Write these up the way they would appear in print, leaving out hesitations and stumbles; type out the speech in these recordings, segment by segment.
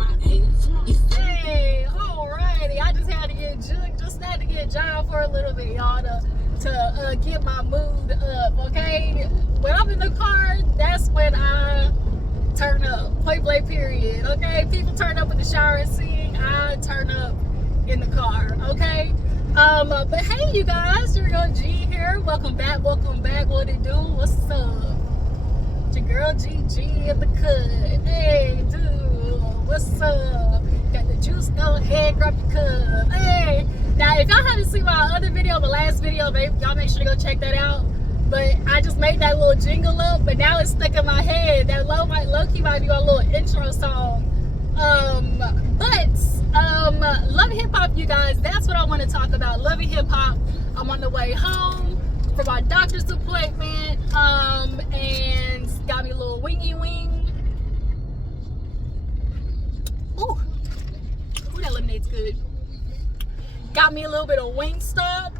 Hey, alrighty. I just had to get John for a little bit, y'all, to get my mood up, okay? When I'm in the car, that's when I turn up. Point blank period, okay? People turn up in the shower and sing. I turn up in the car, okay? But hey, you guys, your girl G here. Welcome back. What it do? What's up? It's your girl GG in the cut. Hey, dude, what's up? Got the juice, go ahead, grab your cup. Hey, now if y'all haven't seen my other video, the last video, y'all make sure to go check that out. But I just made that little jingle up, but now it's stuck in my head. That low-key might be a little intro song. Love hip-hop, you guys. That's what I want to talk about. Loving hip-hop. I'm on the way home for my doctor's appointment. And got me a little wingy wing. Ooh, that lemonade's good. Got me a little bit of Wingstop.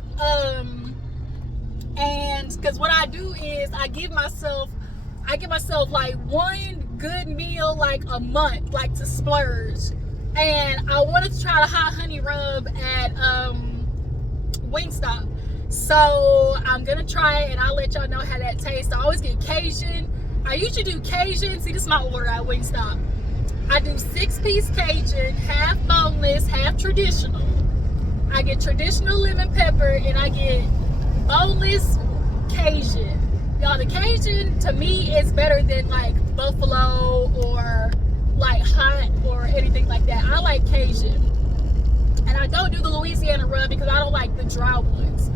And because what I do is I give myself like one good meal like a month, like to splurge. And I wanted to try the hot honey rub at Wingstop. So I'm gonna try it and I'll let y'all know how that tastes. I always get Cajun. I usually do Cajun. See, this is my order at Wingstop. I do 6-piece Cajun, half boneless, half traditional. I get traditional lemon pepper and I get boneless Cajun. Y'all, the Cajun to me is better than like buffalo or like hot or anything like that. I like Cajun. And I don't do the Louisiana rub because I don't like the dry ones.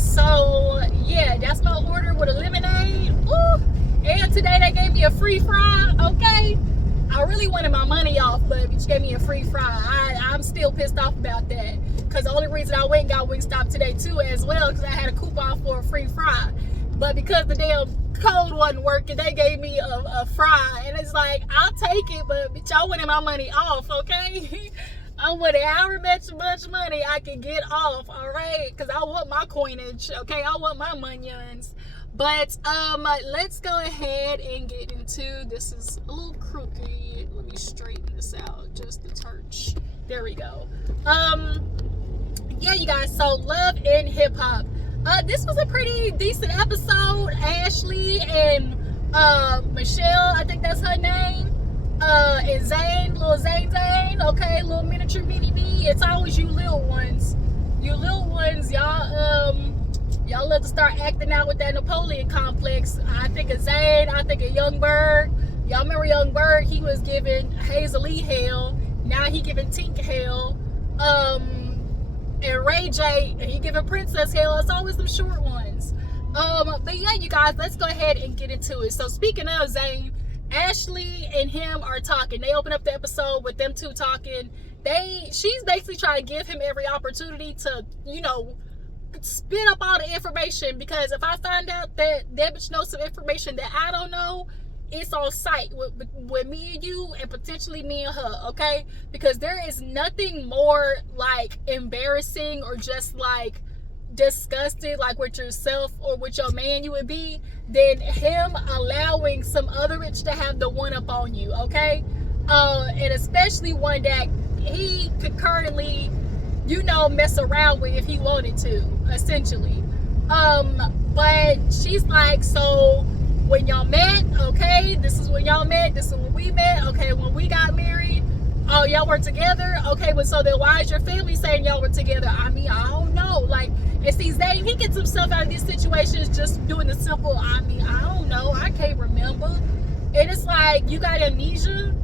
So yeah, that's my order with a lemonade. Ooh. And today they gave me a free fry, okay? I really wanted my money off, but you gave me a free fry. I'm still pissed off about that. Because the only reason I went and got Wingstop today too as well, because I had a coupon for a free fry. But because the damn code wasn't working, they gave me a fry. And it's like, I'll take it, but bitch, I wanted my money off, okay? I wanted however much money I can get off, all right? Because I want my coinage, okay? I want my monions. But let's go ahead and get into, this is a little crooked. Let me straighten this out just a touch. There we go. Yeah, you guys, so love and hip hop. This was a pretty decent episode. Ashley and Michelle, I think that's her name. And Zane, little Zane, okay, little miniature mini-me. It's always you little ones. You little ones, y'all love to start acting out with that Napoleon complex. I think of Zane, I think of Young Bird. Y'all remember Young Bird? He was giving Hazel-E hell. Now he giving Tink hell. And Ray J, he giving Princess hell. It's always them short ones. But yeah, you guys, let's go ahead and get into it. So speaking of Zane, Ashley and him are talking. They open up the episode with them two talking. She's basically trying to give him every opportunity to, you know, spit up all the information, because if I find out that bitch knows some information that I don't know, it's on site with me and you and potentially me and her, okay? Because there is nothing more like embarrassing or just like disgusted like with yourself or with your man you would be than him allowing some other bitch to have the one up on you, okay? And especially one that he could currently, you know, mess around with if he wanted to, essentially. But she's like, so when y'all met, okay, this is when y'all met, this is when we met, okay, when we got married, oh, y'all were together, okay, but so then why is your family saying y'all were together? I mean, I don't know, like, and see, Zane, he gets himself out of these situations just doing the simple, I mean, I don't know, I can't remember. And it's like, you got amnesia,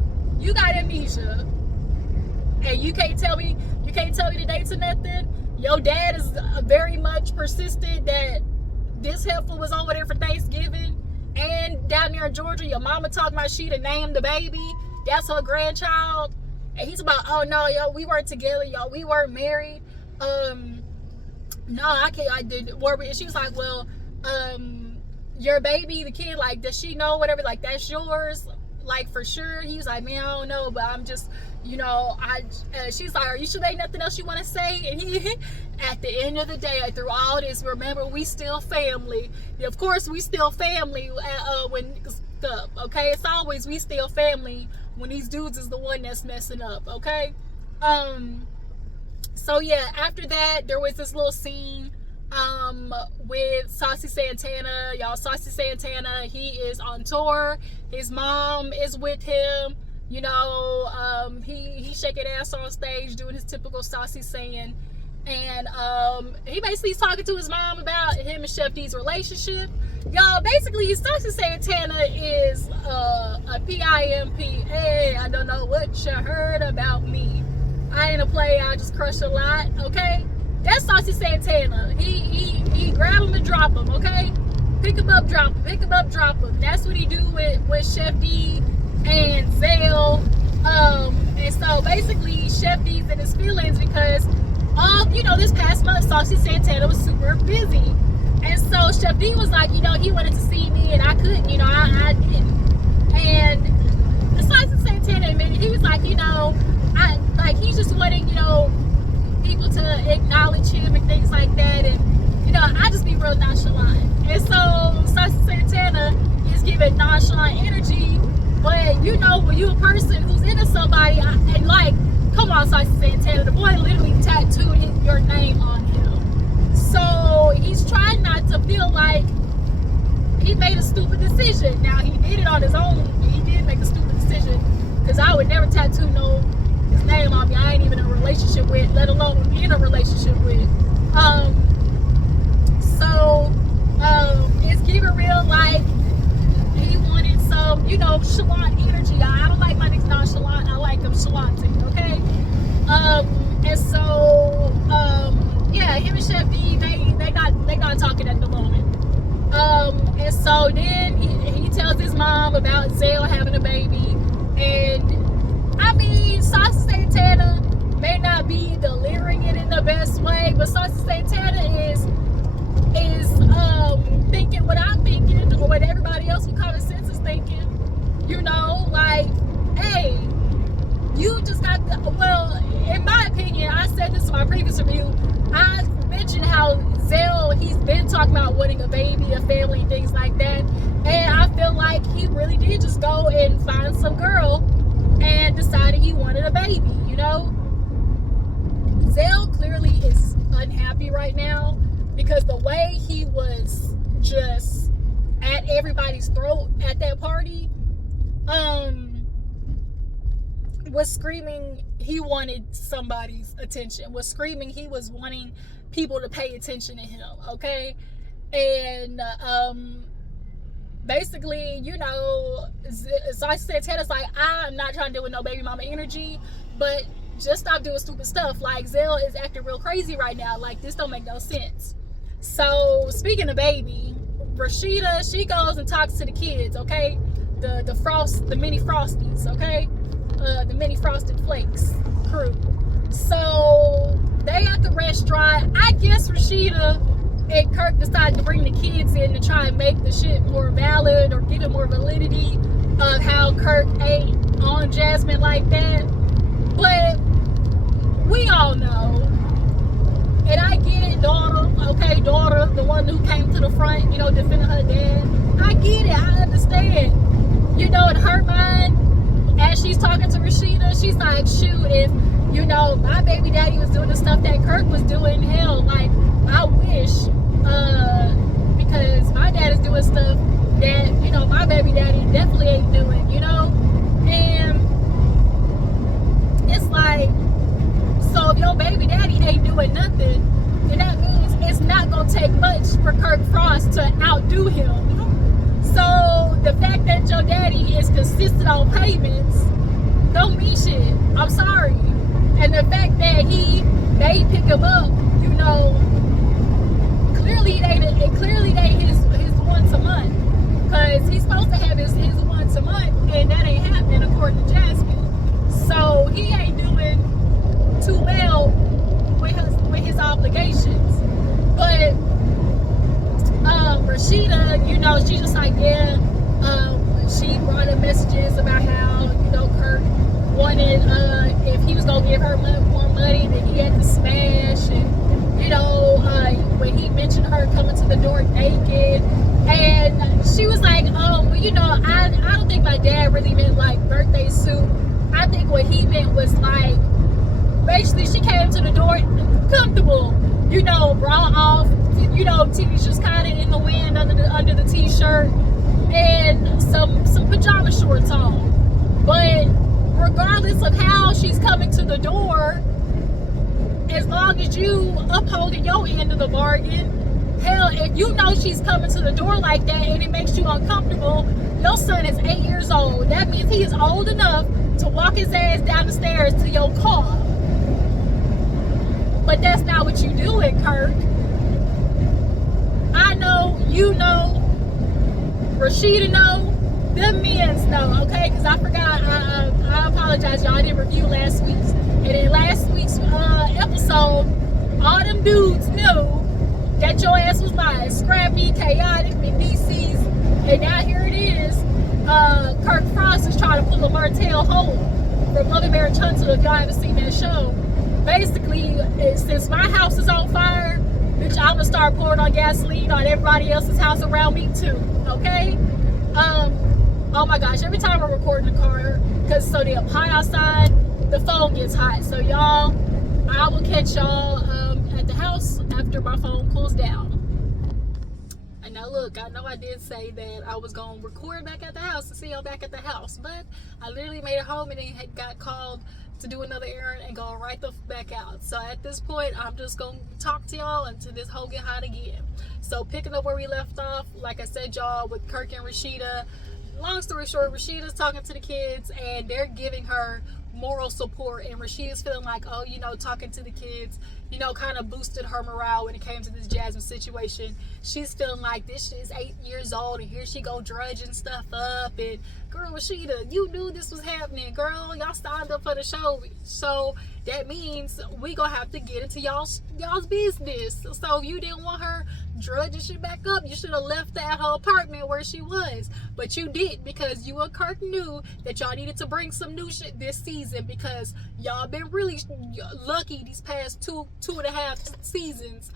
and you can't tell me the dates or nothing. Your dad is very much persistent that this heifer was over there for Thanksgiving. And down there in Georgia, your mama talking about she to name the baby. That's her grandchild. And he's about, oh no, yo, we weren't together, yo, we weren't married. No, I can't, I didn't worry. And she was like, well, your baby, the kid, like, does she know whatever, like, that's yours? Like, for sure. He was like, man, I don't know, but I'm just, you know, she's like, are you sure there ain't nothing else you want to say? And he, at the end of the day, through all this, remember, we still family. Of course, we still family when okay? It's always we still family when these dudes is the one that's messing up, okay? So yeah, after that, there was this little scene with Saucy Santana. Y'all, Saucy Santana, he is on tour. His mom is with him. You know, he's shaking ass on stage doing his typical Saucy saying. And he basically is talking to his mom about him and Chef D's relationship. Y'all, basically, Saucy Santana is a PIMP. Hey, I don't know what you heard about me. I ain't a player, I just crush a lot, okay? That's Saucy Santana. He grab him and drop him, okay? Pick him up, drop him. Pick him up, drop him. That's what he do with Chef D and Zell. And so basically, Chef D's in his feelings because you know, this past month, Saucy Santana was super busy. And so Chef D was like, you know, he wanted to see me and I couldn't, you know, I didn't. And Saucy Santana admitted, he was like, you know, he's just wanting, you know, people to acknowledge him and things like that. And, you know, I just be real nonchalant. And so Saucy Santana is giving nonchalant energy. But, you know, when you a person who's into somebody, and like, come on, Saucy Santana, the boy literally tattooed your name on him. So he's trying not to feel like he made a stupid decision. Now, he did it on his own. He did make a stupid decision. Because I would never tattoo his name on me. I ain't even in a relationship with, let alone in a relationship with. It's giving real like he wanted some, you know, chalant energy. I don't like my niggas nonchalant. I like them chalanting, okay? And so yeah, him and Chef D, they got talking at the moment. And so then he tells his mom about Zell having a baby. And I mean, Saucy Santana may not be delivering it in the best way, but Saucy Santana is thinking what I'm thinking, or what everybody else with common sense is thinking. You know, like, hey, you just got well, in my opinion, I said this in my previous review, I mentioned how Zell, he's been talking about wanting a baby, a family, things like that. And I feel like he really did just go and find some girl and decided he wanted a baby, you know? Zell clearly is unhappy right now because the way he was just at everybody's throat at that party, was screaming he wanted somebody's attention, was screaming he was wanting people to pay attention to him, okay? And basically, you know, Saucy Santana's like, I'm not trying to deal with no baby mama energy, but just stop doing stupid stuff. Like, Zell is acting real crazy right now. Like, this don't make no sense. So, speaking of baby, Rashida, she goes and talks to the kids, okay? The mini Frosties, okay? The mini Frosted Flakes crew. So, they at the restaurant. I guess Rashida and Kirk decided to bring the kids in to try and make the shit more valid or give it more validity of how Kirk ate on Jasmine like that. But we all know, and I get it, daughter, okay, daughter, the one who came to the front, you know, defending her dad. I get it, I understand. You know, in her mind, as she's talking to Rashida, she's like, shoot, if, you know, my baby daddy was doing the stuff that Kirk was doing, hell, like, I wish, because my dad is doing stuff that, you know, my baby daddy definitely ain't doing, you know? And it's like, so if your baby daddy ain't doing nothing, then that means it's not gonna take much for Kirk Frost to outdo him. So the fact that your daddy is consistent on payments don't mean shit. I'm sorry. And the fact that they pick him up, you know, clearly they his once a month, because he's supposed to have his once a month, and that ain't happening according to Jasmine. So he ain't doing too well with his obligations. But Rashida, you know, she's just like, yeah, she brought in messages about how, you know, Kirk wanted, if he was gonna give her more money, then he had to smash. And, you know, when he mentioned her coming to the door naked, and she was like, well, you know, I don't think my dad really meant like birthday suit. what he meant was like, basically she came to the door comfortable, you know, bra off, you know, titties just kind of in the wind under the t-shirt, and some pajama shorts on. But regardless of how she's coming to the door, as long as you upholding your end of the bargain, hell, if you know she's coming to the door like that and it makes you uncomfortable, your son is 8 years old. That means he is old enough to walk his ass down the stairs to your car. But that's not what you doing, Kirk. I know, you know, Rashida know, them men's know, okay? Because I forgot, I apologize, y'all. I didn't review last week's. And in last week's episode, all them dudes knew that your ass was like scrappy, chaotic, McDC's, and now here it is. Kirk Frost is trying to pull a Martell Holt from Loving Marriage Hunter, if y'all haven't seen that show. Basically, since my house is on fire, bitch, I'm gonna start pouring on gasoline on everybody else's house around me too, okay? Oh my gosh, every time I record in the car, because so damn hot outside, the phone gets hot. So y'all, I will catch y'all at the house after my phone cools down. And now look, I know I did say that I was going to record back at the house to see y'all back at the house, but I literally made it home and then had got called to do another errand and go right the back out. So at this point, I'm just going to talk to y'all until this whole get hot again. So picking up where we left off, like I said, y'all, with Kirk and Rashida. Long story short, Rashida's talking to the kids and they're giving her moral support, and Rashida's feeling like, oh, you know, talking to the kids, you know, kind of boosted her morale when it came to this Jasmine situation. She's feeling like this shit is 8 years old and here she go drudging stuff up, and girl, Rashida, you knew this was happening, girl. Y'all signed up for the show, so that means we gonna have to get into y'all's business. So if you didn't want her drudging shit back up, you should have left her at her apartment where she was, but you did, because you and Kirk knew that y'all needed to bring some new shit this season, because y'all been really lucky these past two and a half seasons,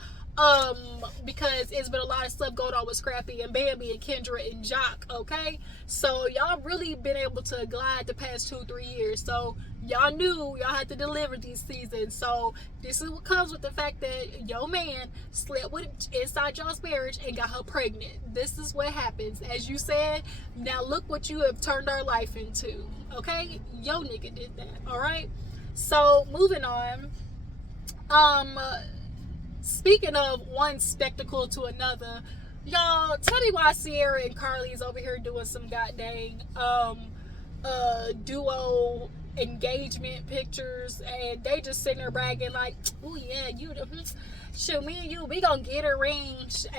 because it's been a lot of stuff going on with Scrappy and Bambi and Kendra and Jock, okay? So y'all really been able to glide the past 2-3 years, so y'all knew y'all had to deliver these seasons. So this is what comes with the fact that your man slept with inside y'all's marriage and got her pregnant. This is what happens, as you said. Now look what you have turned our life into, okay? Yo nigga did that, all right? So moving on, speaking of one spectacle to another, y'all, tell me why Sierra and Karlie is over here doing some goddamn duo engagement pictures, and they just sitting there bragging like, oh yeah, you shoot, me and you, we gonna get a ring.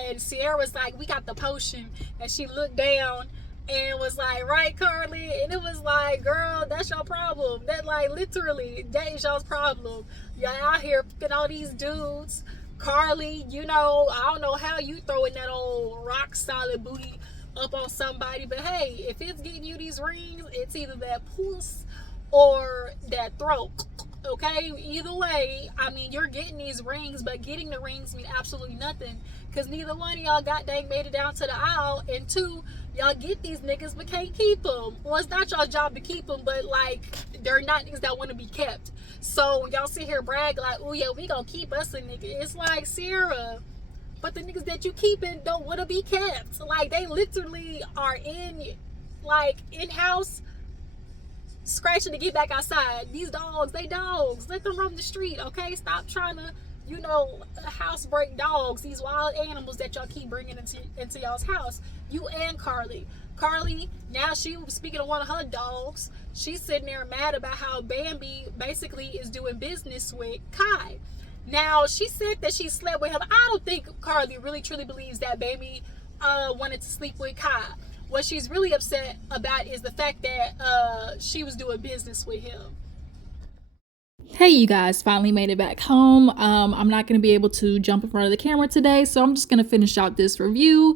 And Sierra was like, we got the potion, and she looked down and was like, right, Karlie? And it was like, girl, that's your problem. That, like, literally, that is y'all's problem. Y'all out here picking all these dudes. Karlie, you know, I don't know how you throwing that old rock solid booty up on somebody, but hey, if it's getting you these rings, it's either that puss or that throat, okay? Either way, I mean, you're getting these rings, but getting the rings mean absolutely nothing, because neither one of y'all got dang made it down to the aisle, and two, y'all get these niggas but can't keep them. Well, it's not y'all job to keep them, but like, they're not niggas that want to be kept. So when y'all sit here brag like, oh yeah, we gonna keep us a nigga, it's like, Sierra, but the niggas that you keeping don't want to be kept. Like, they literally are in-house scratching to get back outside. These dogs, they dogs. Let them roam the street, okay? Stop trying to, you know, housebreak dogs, these wild animals that y'all keep bringing into y'all's house. You and Karlie. Karlie, now she, speaking of one of her dogs, she's sitting there mad about how Bambi basically is doing business with Kai. Now, she said that she slept with him. I don't think Karlie really truly believes that Bambi wanted to sleep with Kai. What she's really upset about is the fact that she was doing business with him. Hey, you guys, finally made it back home. I'm not going to be able to jump in front of the camera today, so I'm just going to finish out this review.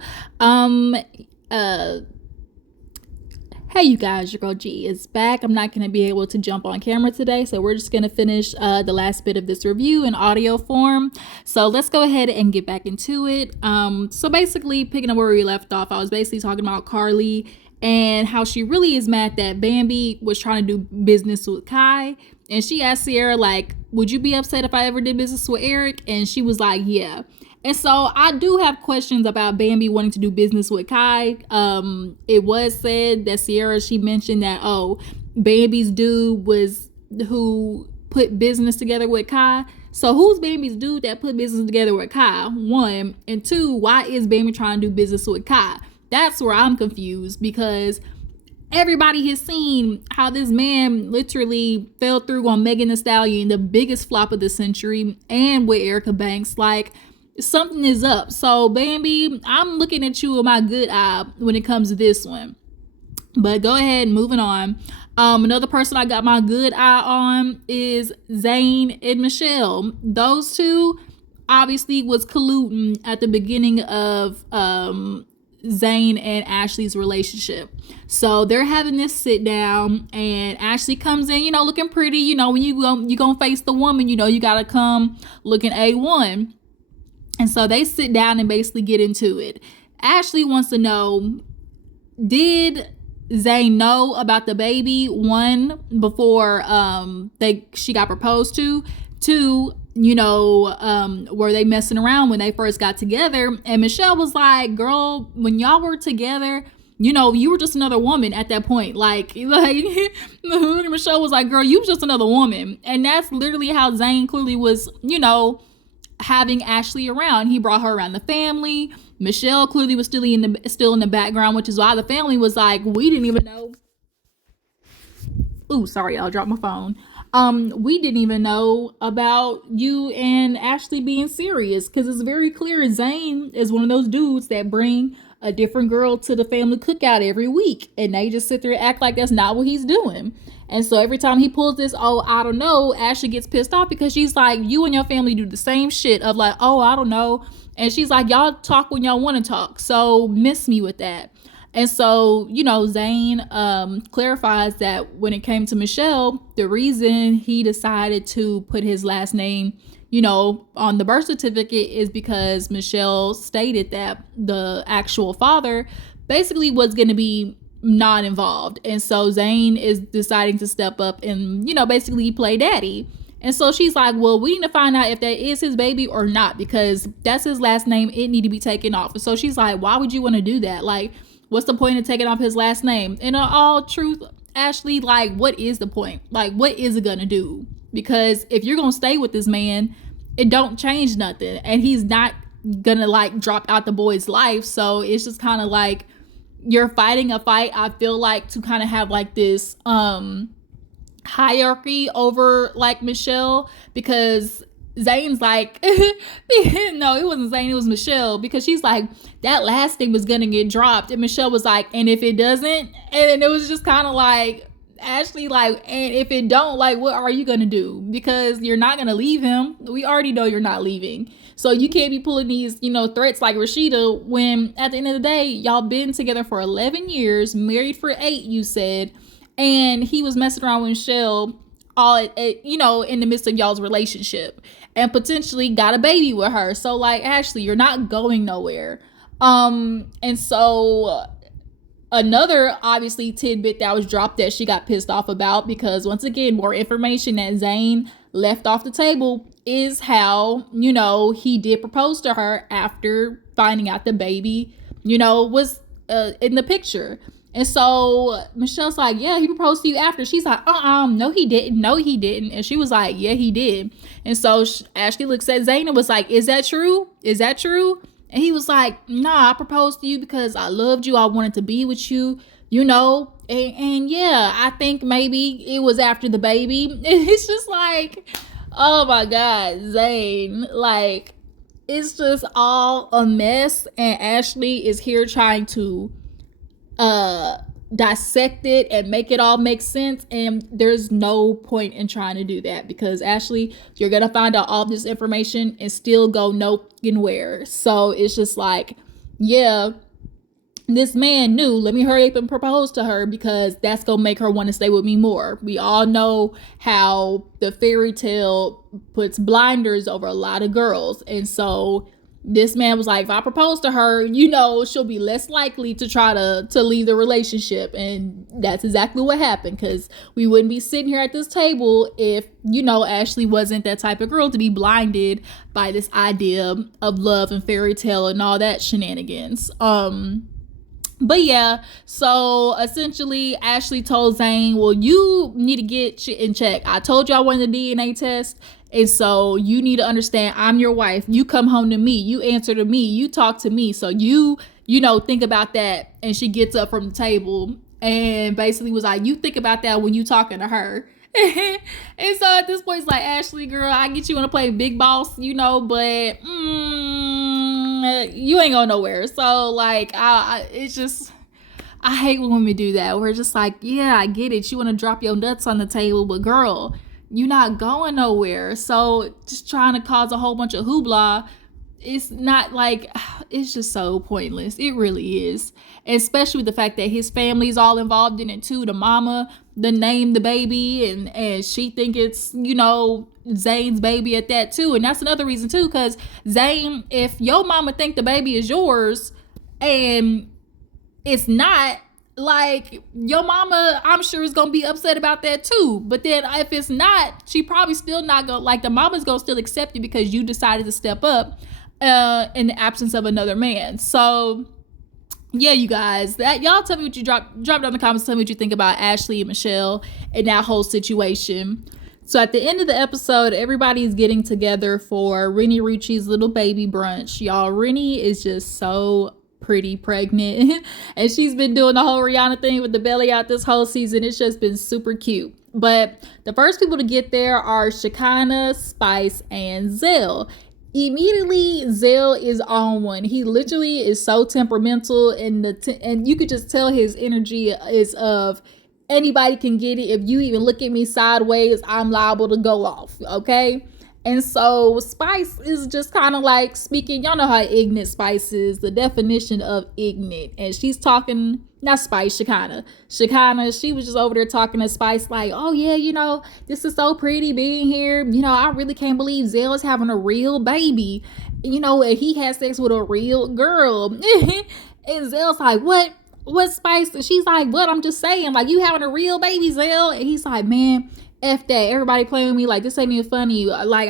Hey you guys, your girl G is back. I'm not going to be able to jump on camera today, so we're just going to finish the last bit of this review in audio form. So let's go ahead and get back into it. So basically, picking up where we left off, I was basically talking about Karlie and how she really is mad that Bambi was trying to do business with Kai. And she asked Sierra, like, would you be upset if I ever did business with Eric? And she was like, yeah. And so I do have questions about Bambi wanting to do business with Kai. It was said that Sierra, she mentioned that, Bambi's dude was who put business together with Kai. So who's Bambi's dude that put business together with Kai? One. And two, why is Bambi trying to do business with Kai? That's where I'm confused, because everybody has seen how this man literally fell through on Megan Thee Stallion, the biggest flop of the century, and with Erica Banks. Like, something is up. So Bambi, I'm looking at you with my good eye when it comes to this one. But go ahead, moving on. Another person I got my good eye on is Zane and Michelle. Those two obviously was colluding at the beginning of Zane and Ashley's relationship. So they're having this sit down, and Ashley comes in, looking pretty. When you gonna face the woman, you gotta come looking A1. And so they sit down and basically get into it. Ashley wants to know, did Zane know about the baby? One, before she got proposed to. Two, were they messing around when they first got together? And Michelle was like, girl, when y'all were together, you were just another woman at that point. Like Michelle was like, girl, you was just another woman. And that's literally how Zane clearly was, having Ashley around. He brought her around the family. Michelle clearly was still in the background, which is why the family was like, we didn't even know. Ooh, sorry, I'll drop my phone. We didn't even know about you and Ashley being serious, because it's very clear Zane is one of those dudes that bring a different girl to the family cookout every week, and they just sit there and act like that's not what he's doing. And so every time he pulls this, I don't know, Ashley gets pissed off, because she's like, you and your family do the same shit of like, I don't know. And she's like, y'all talk when y'all want to talk, so miss me with that. And so, Zane clarifies that when it came to Michelle, the reason he decided to put his last name, on the birth certificate is because Michelle stated that the actual father basically was going to be not involved. And so Zane is deciding to step up and, basically play daddy. And so she's like, well, we need to find out if that is his baby or not, because that's his last name. It need to be taken off. And so she's like, why would you want to do that? Like, what's the point of taking off his last name? In all truth, Ashley, like, what is the point? Like, what is it gonna do? Because if you're gonna stay with this man, it don't change nothing. And he's not gonna like drop out the boy's life. So it's just kind of like you're fighting a fight, I feel like, to kind of have like this hierarchy over like Michelle, because Zane's like, no, it wasn't Zane, it was Michelle, because she's like, that last thing was gonna get dropped, and Michelle was like, and if it doesn't? And it was just kind of like, Ashley, like, and if it don't, like, what are you gonna do? Because you're not gonna leave him. We already know you're not leaving. So you can't be pulling these, threats like Rashida, when at the end of the day, y'all been together for 11 years, married for 8, you said, and he was messing around with Michelle all in the midst of y'all's relationship, and potentially got a baby with her. So like, Ashley, you're not going nowhere. And so another obviously tidbit that was dropped that she got pissed off about, because once again, more information that Zane left off the table, is how, he did propose to her after finding out the baby, was in the picture. And so Michelle's like, yeah, he proposed to you after. She's like, no, he didn't. No, he didn't. And she was like, yeah, he did. And so Ashley looks at Zane and was like, is that true? Is that true? And he was like, nah, I proposed to you because I loved you. I wanted to be with you, and yeah, I think maybe it was after the baby. It's just like, oh my God, Zane, like, it's just all a mess. And Ashley is here trying to dissect it and make it all make sense, and there's no point in trying to do that, because Ashley, you're gonna find out all this information and still go nowhere. So it's just like, yeah, this man knew, let me hurry up and propose to her because that's gonna make her want to stay with me more. We all know how the fairy tale puts blinders over a lot of girls. And so this man was like, if I propose to her, she'll be less likely to try to leave the relationship. And that's exactly what happened, because we wouldn't be sitting here at this table if, Ashley wasn't that type of girl to be blinded by this idea of love and fairy tale and all that shenanigans. But yeah, so essentially Ashley told Zane, well, you need to get shit in check. I told you I wanted a DNA test. And so you need to understand, I'm your wife. You come home to me. You answer to me. You talk to me. So you think about that. And she gets up from the table and basically was like, you think about that when you talking to her. And so at this point, it's like, Ashley, girl, I get you want to play big boss, but you ain't going nowhere. So like, it's just, I hate when women do that. We're just like, yeah, I get it. You want to drop your nuts on the table, but girl, you're not going nowhere. So just trying to cause a whole bunch of hoopla, it's not like, it's just so pointless. It really is. Especially with the fact that his family's all involved in it too. The mama, the name the baby, and she think it's, Zane's baby at that too. And that's another reason too, because Zane, if your mama think the baby is yours and it's not, like, your mama, I'm sure is gonna be upset about that too. But then if it's not, she probably still not gonna, like, the mama's gonna still accept it because you decided to step up in the absence of another man. So yeah, you guys, that y'all tell me what you drop down in the comments. Tell me what you think about Ashley and Michelle and that whole situation. So at the end of the episode, everybody's getting together for Renni Rucci's little baby brunch. Y'all, Renni is just so pretty pregnant. And she's been doing the whole Rihanna thing with the belly out this whole season. It's just been super cute. But the first people to get there are Shekinah, Spice, and Zell. Immediately, Zell is on one. He literally is so temperamental, and you could just tell his energy is of, anybody can get it. If you even look at me sideways, I'm liable to go off, okay? And so Spice is just kind of like speaking, y'all know how ignorant Spice is, the definition of ignorant. And she's talking, not Spice, Shekinah, she was just over there talking to Spice like, oh yeah, this is so pretty being here. I really can't believe Zell is having a real baby, and he has sex with a real girl. And Zell's like, what Spice? And she's like, what? I'm just saying, like, you having a real baby, Zell? And he's like, man, F that. Everybody playing with me like this ain't even funny. Like,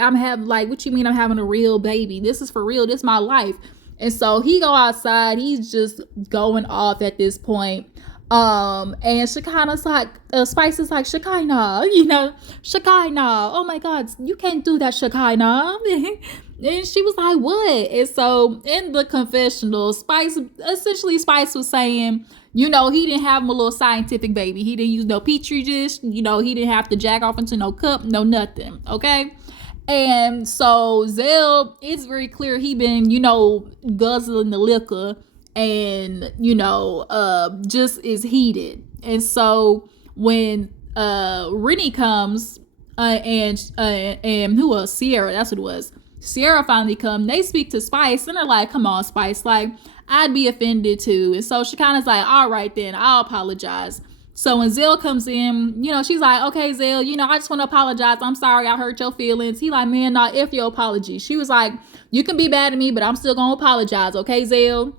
what you mean I'm having a real baby? This is for real. This is my life. And so he go outside. He's just going off at this point. And Shekinah's like, Spice is like, Shekinah, Shekinah, oh my God, you can't do that, Shekinah. And she was like, what? And so in the confessional, Spice was saying, he didn't have him a little scientific baby. He didn't use no petri dish. He didn't have to jack off into no cup, no nothing. Okay. And so Zell, it's very clear he been, guzzling the liquor and, just is heated. And so when Renni comes and who else? Sierra, that's what it was. Sierra finally come, they speak to Spice and they're like, come on, Spice, like, I'd be offended too. And so she kind of like, all right then, I'll apologize. So when Zell comes in, she's like, okay, Zell, I just want to apologize. I'm sorry I hurt your feelings. He like, man, not if your apology. She was like, you can be mad at me, but I'm still going to apologize. Okay, Zell?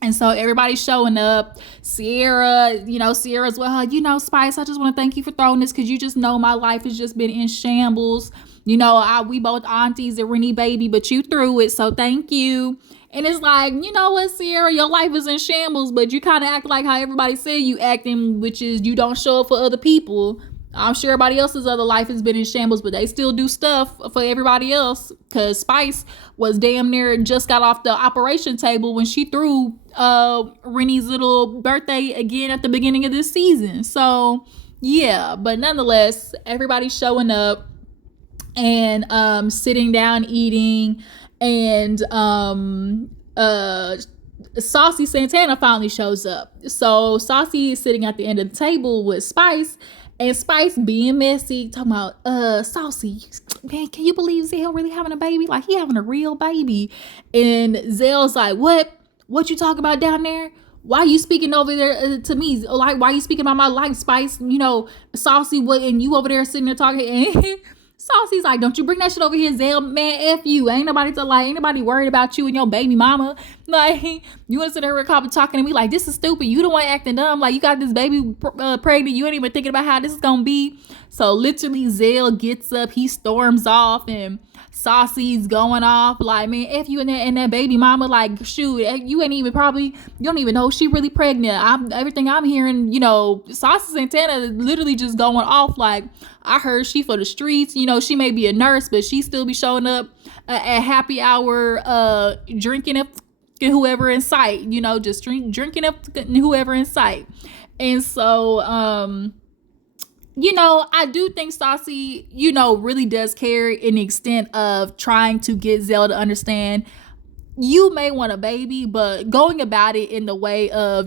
And so everybody's showing up. Sierra, Sierra's, well, Spice, I just want to thank you for throwing this because you just know my life has just been in shambles. We both aunties at Renni baby, but you threw it, so thank you. And it's like, you know what, Sierra, your life is in shambles, but you kind of act like how everybody said you acting, which is you don't show up for other people. I'm sure everybody else's other life has been in shambles, but they still do stuff for everybody else. Because Spice was damn near just got off the operation table when she threw Renni's little birthday again at the beginning of this season. So, yeah, but nonetheless, everybody's showing up and sitting down eating. And Saucy Santana finally shows up. So Saucy is sitting at the end of the table with Spice, and Spice being messy, talking about, Saucy, man, can you believe Zell really having a baby? Like, he having a real baby. And Zell's like, what you talking about down there? why you speaking over there to me? Like, why you speaking about my life, Spice? Saucy, what, and you over there sitting there talking, and Saucy's like, don't you bring that shit over here, Zell. Man, F you. Ain't nobody worried about you and your baby mama. Like, you want to sit there with a couple talking to me like, this is stupid. You the one acting dumb. Like, you got this baby pregnant. You ain't even thinking about how this is going to be. So, literally, Zell gets up. He storms off, and Saucy's going off. Like, man, F you and that baby mama. Like, shoot, you ain't even you don't even know she really pregnant. Everything I'm hearing, Saucy Santana literally just going off. Like, I heard she for the streets. She may be a nurse, but she still be showing up at happy hour, drinking up whoever in sight. Just drinking up whoever in sight. And so, I do think Saucy, really does care in the extent of trying to get Zell to understand you may want a baby, but going about it in the way of,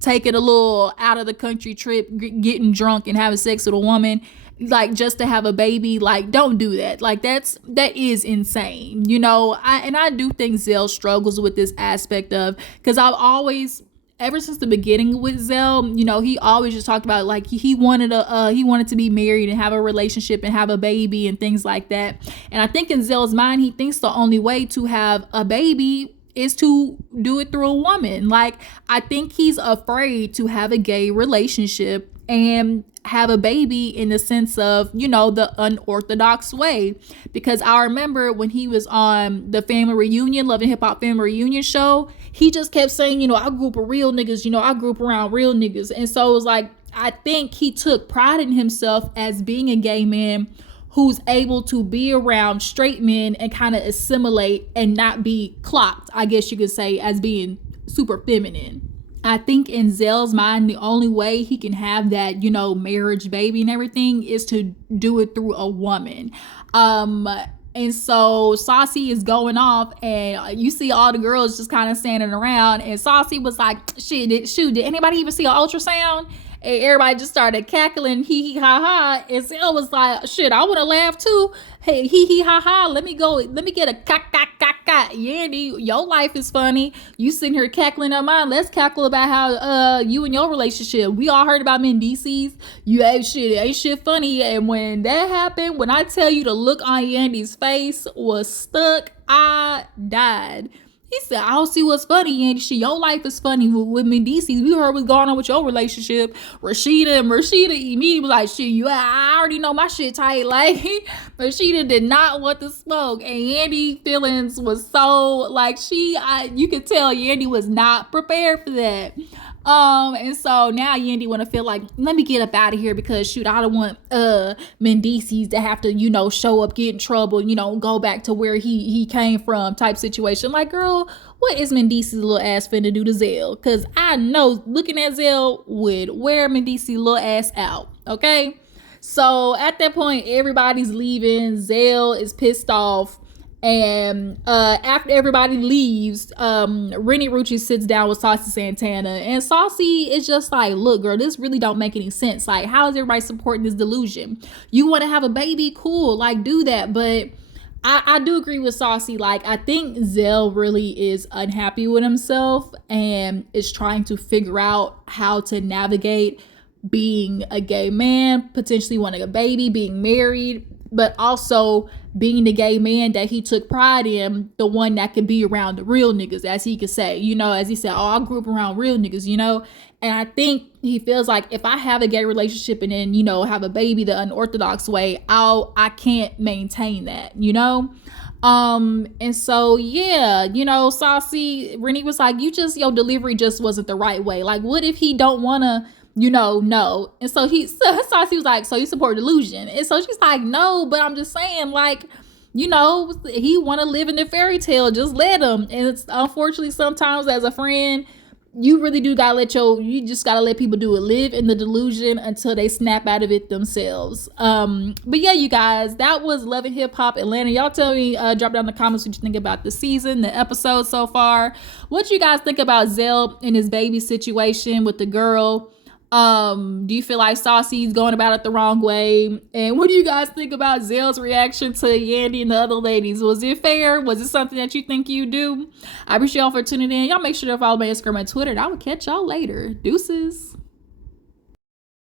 taking a little out of the country trip, getting drunk and having sex with a woman, like, just to have a baby, like, don't do that. Like, that is insane. I do think Zell struggles with this aspect of, because I've always, ever since the beginning with Zell, he always just talked about, like, he wanted to be married and have a relationship and have a baby and things like that. And I think in Zell's mind, he thinks the only way to have a baby is to do it through a woman. Like, I think he's afraid to have a gay relationship and have a baby in the sense of, the unorthodox way. Because I remember when he was on the family reunion, Love and Hip Hop family reunion show, he just kept saying, I grew up with real niggas, I grew up around real niggas. And so it was like, I think he took pride in himself as being a gay man who's able to be around straight men and kind of assimilate and not be clocked, I guess you could say, as being super feminine. I think in Zell's mind, the only way he can have that, marriage baby and everything is to do it through a woman. And so Saucy is going off, and you see all the girls just kind of standing around, and Saucy was like, did anybody even see an ultrasound? And everybody just started cackling, hee hee ha ha. And Zell was like, shit, I want to laugh too. Hey, hee hee ha ha. Let me get a cack cack cack cack. Yandy, your life is funny. You sitting here cackling at mine. Let's cackle about how you and your relationship. We all heard about Mendices. You ain't shit funny. And when that happened, when I tell you the look on Yandy's face was stuck, I died. He said, I don't see what's funny, and your life is funny with Mendices. We heard what's going on with your relationship. Rashida immediately was like, shit, I already know my shit tight. Like, Rashida did not want to smoke, and Yandy feelings was so, like, you could tell Yandy was not prepared for that. And so now Yandy want to feel like, let me get up out of here, because shoot, I don't want Mendices to have to, show up, get in trouble, go back to where he came from type situation. Like, girl, what is Mendices' little ass finna do to Zell? Because I know looking at Zell would wear Mendices' little ass out. Okay, so at that point, everybody's leaving. Zell is pissed off. And after everybody leaves, Renni Rucci sits down with Saucy Santana, and Saucy is just like, look, girl, this really don't make any sense. Like, how is everybody supporting this delusion? You want to have a baby? Cool, like, do that. But I do agree with Saucy. Like, I think Zell really is unhappy with himself and is trying to figure out how to navigate being a gay man, potentially wanting a baby, being married, but also being the gay man that he took pride in, the one that could be around the real niggas, as he could say, as he said, I grew up around real niggas, and I think he feels like, if I have a gay relationship and then, have a baby the unorthodox way, I can't maintain that, and so, yeah, Saucy, Renni was like, your delivery just wasn't the right way. Like, what if he don't want to, no. And so Saucy was like, so you support delusion? And so she's like, no, but I'm just saying, like, he want to live in the fairy tale, just let him. And it's unfortunately sometimes as a friend, you really do gotta you just gotta let people do it, live in the delusion until they snap out of it themselves. But yeah, you guys, that was Love and Hip Hop Atlanta. Y'all tell me, drop down in the comments what you think about the season, the episode so far. What you guys think about Zell and his baby situation with the girl. Do you feel like Saucy's going about it the wrong way? And what do you guys think about Zell's reaction to Yandy and the other ladies? Was it fair? Was it something that you think you do? I appreciate y'all for tuning in. Y'all make sure to follow me on Instagram and Twitter. And I will catch y'all later. Deuces.